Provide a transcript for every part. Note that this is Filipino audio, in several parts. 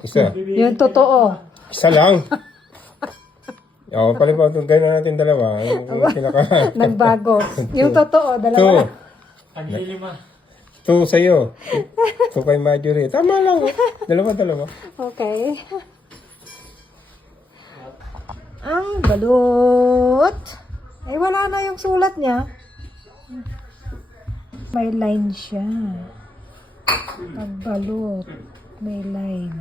Isa. Yung totoo. Isa lang. Oo, palipatin na natin dalawa. Yung pinaka... Nagbago. Yung totoo, Two. dalawa. Paglilima. 2 sa'yo. 2 kay Marjorie. Tama lang. Dalawa. Okay. Ang balot. Eh, wala na yung sulat niya. May line siya. Pagbalot. May line.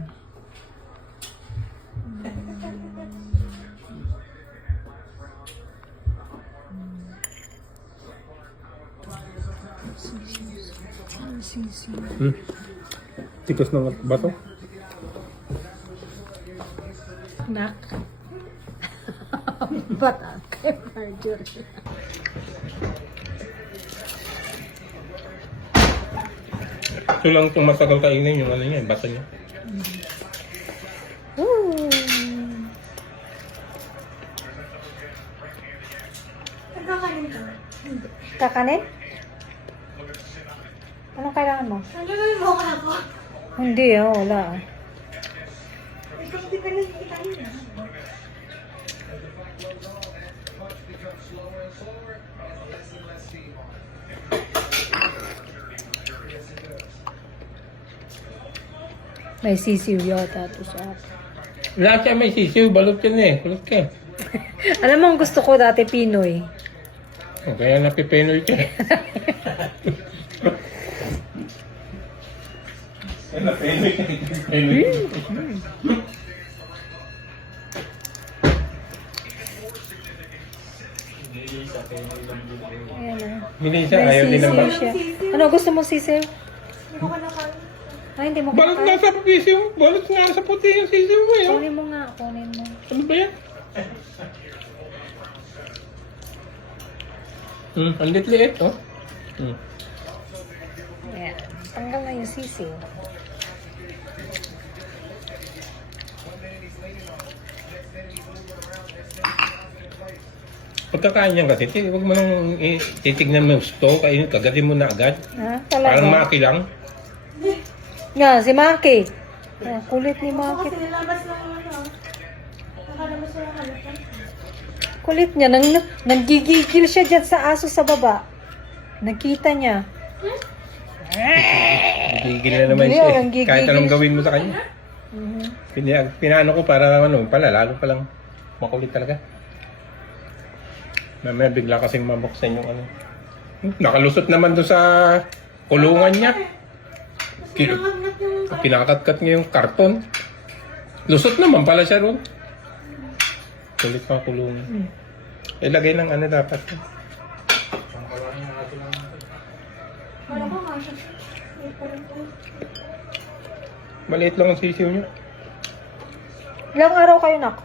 Tikas ng bato. Nak. Batak kay Marjorie. Ito lang itong matagal kainin yung ano niya, yung bato niya. Kakanin? Anong kailangan mo? Nagagawin mo ka ako. Hindi, wala. Ikaw di ka lang kita. May sisiw yata ito sa akin. Lahat siya may sisiw, balot yan eh. Balot ka. Alam mo, ang gusto ko dati Pinoy. O, kaya napipenoy siya. Ayan na. Hindi siya, ayaw din ng Sisiw balot. siya. Ano, gusto mo sisiw? Hindi ko nakain. Ay, hindi mo Balot kakain. nga sa sisiw. Balot nga sa puti yung sisiw mo eh. Kunin mo nga, kunin mo. Ano ba yan? Ang liit-liit, oh. Ayan. Tanggal na yung sisiw. Pagkakain niyan kasi, huwag mo nang titignan mo yung store, kainin, kagatin mo na agad. Ha? Talaga? Parang maki lang. Nga, si Maki. Ah, kulit ni Maki. Kasi nilabas lang yung ano. Nakalabas lang yung halapan. Kulit niya. Nanggigigil siya dyan sa aso sa baba. Nakita niya. Gigil na naman Hindi, siya. ang gigigil Kahit anong siya. gawin mo sa kanya. Pinaano ko para ano, pala, lalo palang makulit talaga. Mamaya bigla kasing mabuksan yung ano. Nakalusot naman doon sa kulungan niya. Pinangagnat yung Pinakakat niya yung karton. Lusot naman pala siya ron. Kulit pa kulungan. Ilagay ng ano dapat. Wala ko nga siya. Maliit lang ang sisiw niya. Ilang araw kayo, nak?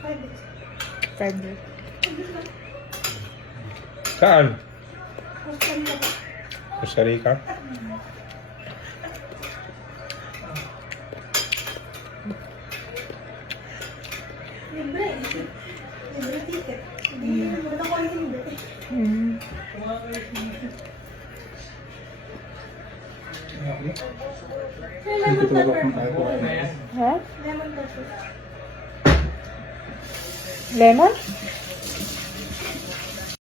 5 days. 5 days. Saan? Australia. Costa Rica. Libre. Libre ticket. Hindi mo na ko hindi. May lemon pepper. Ha? Lemon pepper. Lemon?